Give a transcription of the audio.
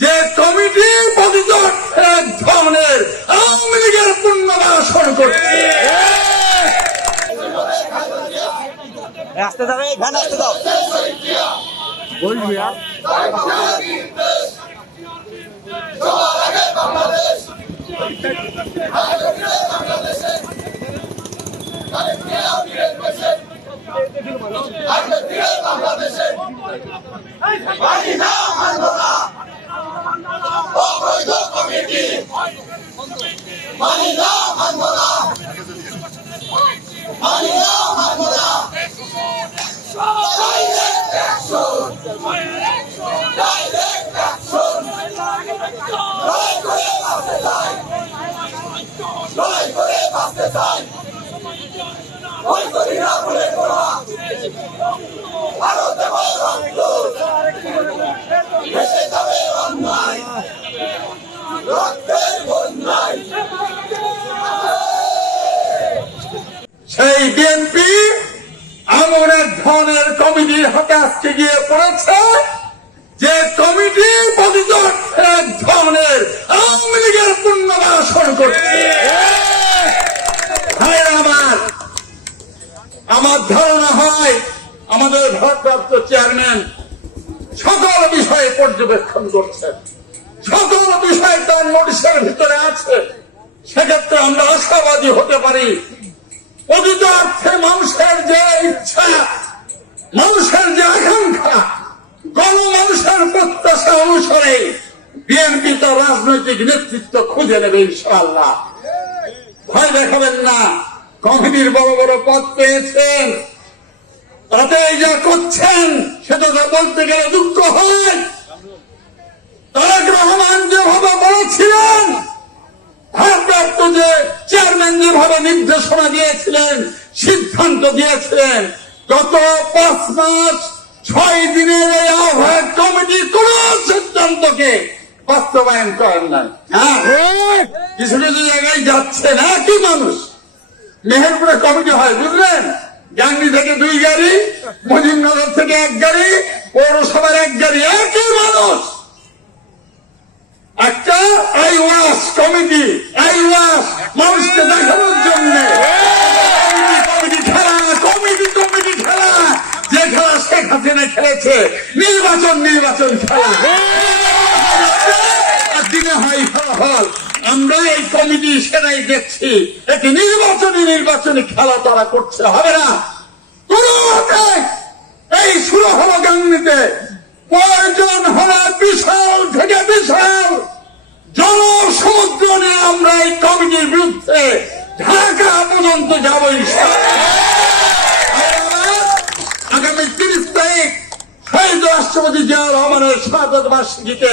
যে কমিটি প্রতিযোগ এক ধরনের আওয়ামী লীগের পুনর্বাসন করছে। আসতে যাবে ভ্যান আসতে দাও বলবি আর সেই বিএনপি এমন এক ধরনের কমিটির হাতে আজকে গিয়ে পড়েছে যে কমিটি প্রতিযোগ এক ধরনের আওয়ামী লীগের পুনর্বাসন করছে। আমার ধারণা হয় আমাদের ভারপ্রাপ্ত চেয়ারম্যান সকল বিষয়ে পর্যবেক্ষণ করছেন, সকল বিষয় তার নোটিশের ভিতরে আছে। সেক্ষেত্রে আমরা আশাবাদী হতে পারি প্রকৃত অর্থে মানুষের যে ইচ্ছা, মানুষের যে আকাঙ্ক্ষা, গণমানুষের প্রত্যাশা অনুসারে বিএনপি তার রাজনৈতিক নেতৃত্ব খুঁজে নেবে ইনশাআল্লাহ। ভয় দেখাবেন না, কমিটির বড় বড় পদ পেয়েছেন, তাতে যা করছেন সেটা তো বলতে গেলে দুঃখ হয়। তারেক রহমান যেভাবে বলেছিলেন, ভারপ্রাপ্ত যে চেয়ারম্যান যেভাবে নির্দেশনা দিয়েছিলেন, সিদ্ধান্ত দিয়েছিলেন, গত 5 মাস 6 দিনের এই আহ্বায়ক কমিটি কোন সিদ্ধান্তকে বাস্তবায়ন করেন নাই। কিছু কিছু জায়গায় যাচ্ছে না কি মানুষ, মেহেরপুরে কমিটি হয় বুঝলেন, গাঙ্গি থেকে 2 গাড়ি, মজিমনগর থেকে 1 গাড়ি, পৌরসভার 1 গাড়ি, একই মানুষ। একটা আইওয়াস কমিটি, আইওয়াস মানুষকে দেখানোর জন্য কমিটি খেলা, কমিটি খেলা, যে খেলা শেখ হাসিনা খেলেছে, নির্বাচন খেলা, দিনে হয় ফলাফল। আমরা এই কমিটি সেটাই দেখছি, একটি নির্বাচনী খেলা তারা করছে। হবে না কোন মতে, এই শুরু হলো গাঙ্গিতে, প্রয়োজন হলে বিশাল থেকে বিশাল জনসমুদ্র নিয়ে আমরা এই কমিটির বিরুদ্ধে ঢাকা পর্যন্ত যাব ইনশাআল্লাহ। আগামী 30 তারিখ শহীদ রাষ্ট্রপতি জিয়াউর রহমানের শাহাদত বার্ষিকীতে